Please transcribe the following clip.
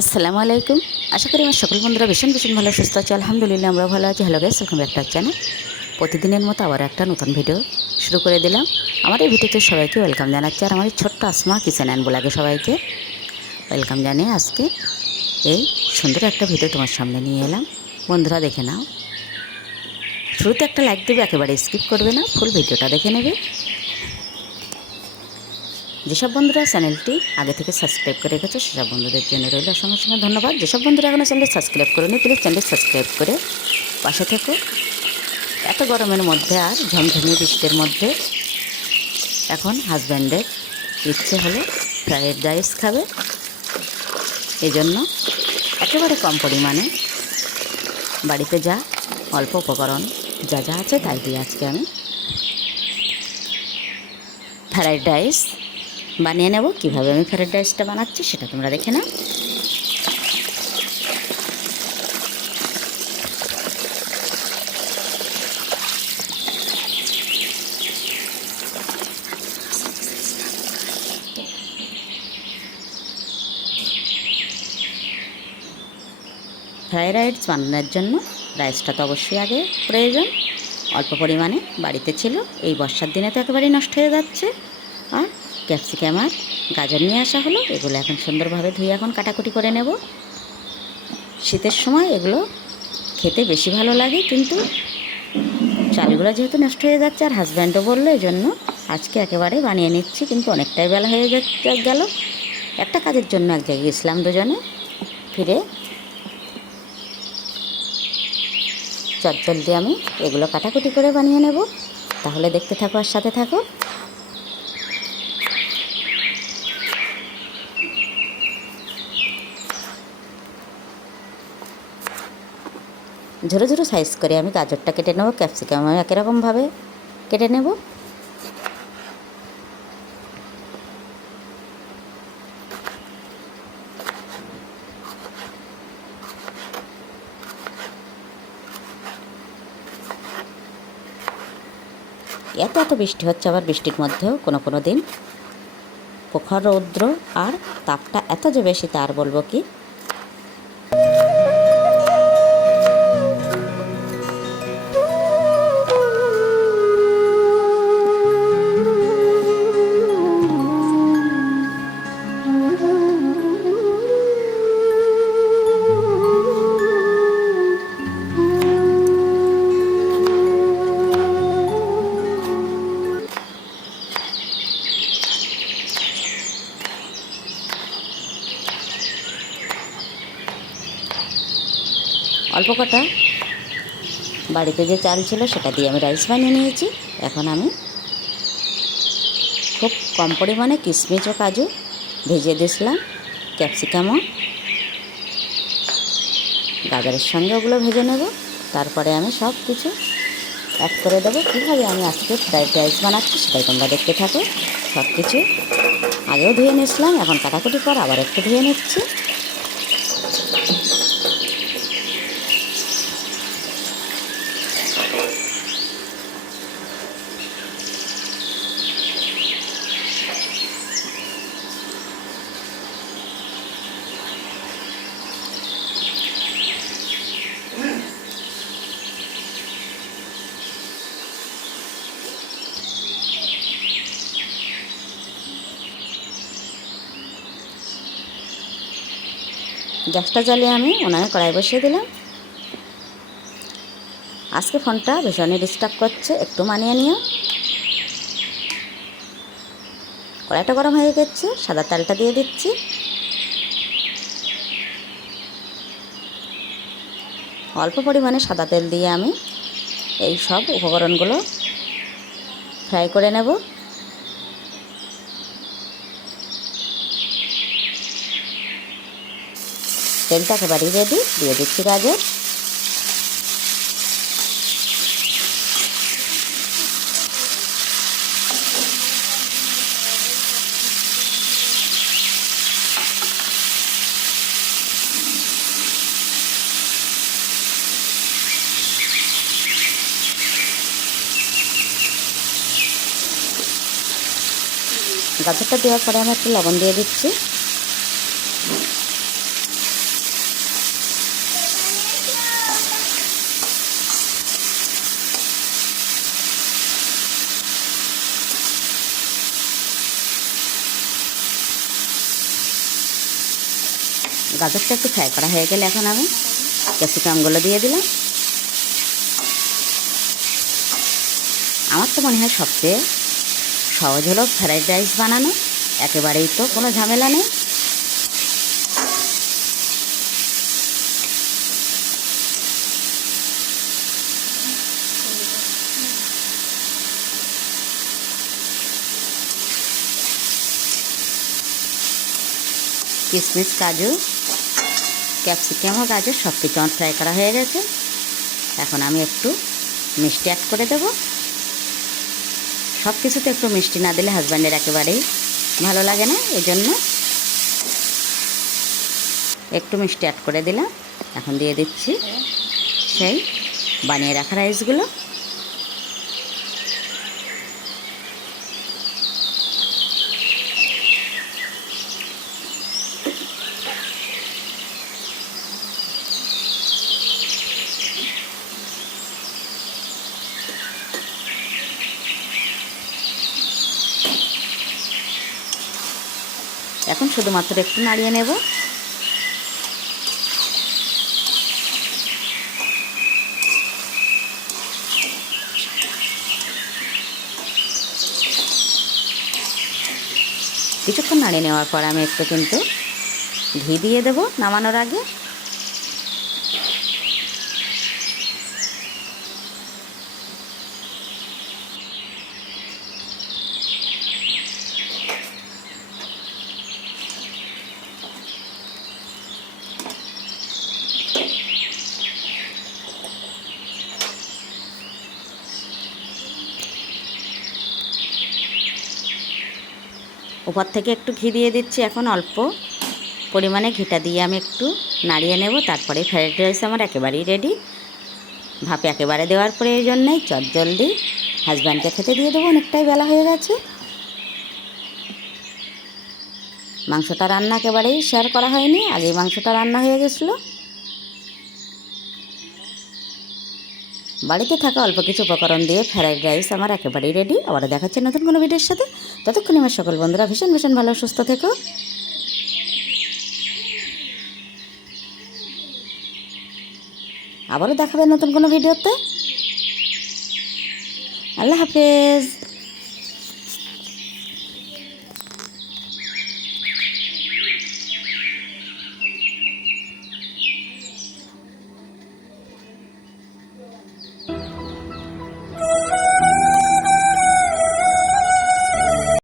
আসসালামু আলাইকুম। আশা করি আমার সকল বন্ধুরা ভীষণ ভীষণ ভালো, সুস্থ আছে। আলহামদুলিল্লাহ আমরা ভালো আছি। Hello guys welcome back to channel প্রতিদিনের মতো আবার একটা নতুন ভিডিও শুরু করে দিলাম। আমার এই ভিডিওতে সবাইকে ওয়েলকাম জানাচ্ছি আর আমার এই ছোট্ট আসমা কিচেন অ্যান্ড বলাগে সবাইকে। ওয়েলকাম জানিয়ে আজকে এই সুন্দর একটা ভিডিও তোমার সামনে নিয়ে এলাম। বন্ধুরা দেখে নাও। শুরুতে একটা লাইক দেবে, একেবারে স্কিপ করবে না। ফুল ভিডিওটা দেখে নেবে। যেসব বন্ধুরা চ্যানেলটি আগে থেকে সাবস্ক্রাইব করে রেখেছে, সেসব বন্ধুদের জন্য রইল সঙ্গে সঙ্গে ধন্যবাদ। যেসব বন্ধুরা এখনও চ্যানেলটি সাবস্ক্রাইব করে করেনি প্লিজ চ্যানেলটি সাবস্ক্রাইব করে পাশে থেকো। এত গরমের মধ্যে আর ঝমঝমিয়ে বৃষ্টির মধ্যে এখন হাজব্যান্ডের ইচ্ছে হলো ফ্রায়েড রাইস খাবে। এই জন্য একেবারে কম পরিমাণে বাড়িতে যা অল্প উপকরণ যা যা আছে তাই দিয়ে আজকে আমি ফ্রায়েড রাইস বানিয়ে নেব। কীভাবে আমি ফ্রায়েড রাইসটা বানাচ্ছি সেটা তোমরা দেখে নাও। ফ্রাইড রাইস বানানোর জন্য রাইসটা তো অবশ্যই আগে প্রয়োজন। অল্প পরিমাণে বাড়িতে ছিল, এই বর্ষার দিনে তো একেবারেই নষ্ট হয়ে যাচ্ছে। আর ক্যাপসিকাম আর গাজর নিয়ে আসা হলো। এগুলো এখন সুন্দরভাবে ধুয়ে এখন কাটাকুটি করে নেব। শীতের সময় এগুলো খেতে বেশি ভালো লাগে, কিন্তু চালগুলো যেহেতু নষ্ট হয়ে যাচ্ছে আর হাজব্যান্ডও বলল এই জন্য আজকে একেবারে বানিয়ে নিচ্ছি, কিন্তু অনেকটাই বেলা হয়ে যাচ্ছে গেল। একটা কাজের জন্য এক জায়গায় গেছিলাম দুজনে। ফিরে চটজল দিয়ে আমি এগুলো কাটাকুটি করে বানিয়ে নেব। তাহলে দেখতে থাকো আর সাথে থাকো। ঝোড়ো ঝোড়ো সাইজ করে, আমি গাজরটা কেটে নেব ক্যাপসিকাম একই রকমভাবে কেটে নেব? এত এত বৃষ্টি হচ্ছে আবার বৃষ্টির মধ্যেও, কোনো কোনো দিন। প্রখর রৌদ্র আর তাপটা এত যে বেশি, তার বলব কি? অল্প কটা? বাড়িতে যে চাল ছিল সেটা দিয়ে আমি রাইস বানিয়ে নিয়েছি। এখন আমি খুব কম পরিমাণে কিশমিশ ও কাজু ভেজে দিয়েছিলাম ক্যাপসিকামও গাজরের সঙ্গে ওগুলো ভেজে নেব, তারপরে আমি সব কিছু অ্যাড করে দেবো। কীভাবে আমি আজকে ফ্রাইড রাইস বানাচ্ছি সেটাই তোমরা দেখতে থাকো। সব কিছু আগেও ধুয়ে নিয়েছিলাম, এখন কাটাকুটি পর আবার একটু ধুয়ে নিচ্ছি। গ্যাসটা জ্বালিয়ে আমি ওনারে কড়াই বসিয়ে দিলাম। আজকে ফোনটা ভীষণই ডিস্টার্ব করছে, একটু মানিয়ে নিও। কড়াইটা গরম হয়ে গেছে, সাদা তেলটা দিয়ে দিচ্ছি। অল্প পরিমাণে সাদা তেল দিয়ে আমি এই সব উপকরণগুলো ফ্রাই করে নেব। তেলটা একেবারেই রেডি দিয়ে দিচ্ছি গাজর। গাজরটা দেওয়ার পরে আমি একটু লবণ দিয়ে দিচ্ছি। গাজরটা একটু ফ্রাই করা হয়ে গেলে এখন আমি ক্যাপসিকামগুলো দিয়ে দিলাম। আমার তো মনে হয় সবচেয়ে সহজ হলো ফ্রাইড রাইস বানানো। একেবারেই তো কোনো ঝামেলা নেই। কিশমিশ কাজু, ক্যাপসিকাম ও গাজর সব কিছু আমার ফ্রাই করা হয়ে গেছে। এখন আমি একটু মিষ্টি অ্যাড করে দেব। সব কিছুতে একটু মিষ্টি না দিলে হাজব্যান্ডের একেবারেই ভালো লাগে না এই জন্য একটু মিষ্টি অ্যাড করে দিলাম। এখন দিয়ে দিচ্ছি সেই বানিয়ে রাখা রাইসগুলো এখন শুধুমাত্র একটু নাড়িয়ে নেব। কিছুক্ষণ নাড়িয়ে নেওয়ার পর আমি একটু কিন্তু ঘি দিয়ে দেব নামানোর আগে। উপর থেকে একটু ঘি দিয়ে দিচ্ছি এখন অল্প পরিমাণে ঘিটা দিয়ে আমি একটু নাড়িয়ে নেব, তারপরে ফ্রাইড রাইস আমার একেবারেই রেডি ভাপে একেবারে দেওয়ার প্রয়োজন নেই, চট জলদি হাজব্যান্ডকে খেতে দিয়ে দেবো, অনেকটাই বেলা হয়ে গেছে। মাংসটা রান্না একেবারেই শেয়ার করা হয়নি, আগেই মাংসটা রান্না হয়ে গেছিল। বাড়িতে থাকা অল্প কিছু উপকরণ দিয়ে ফ্রাইড রাইস আমার একেবারেই রেডি আবার দেখাচ্ছে নতুন কোনো ভিডিওর সাথে। ততক্ষণ আমার সকল বন্ধুরা ভীষণ ভীষণ ভালো, সুস্থ থেকো। আবারও দেখাবে নতুন কোনো ভিডিওতে। আল্লাহ হাফেজ।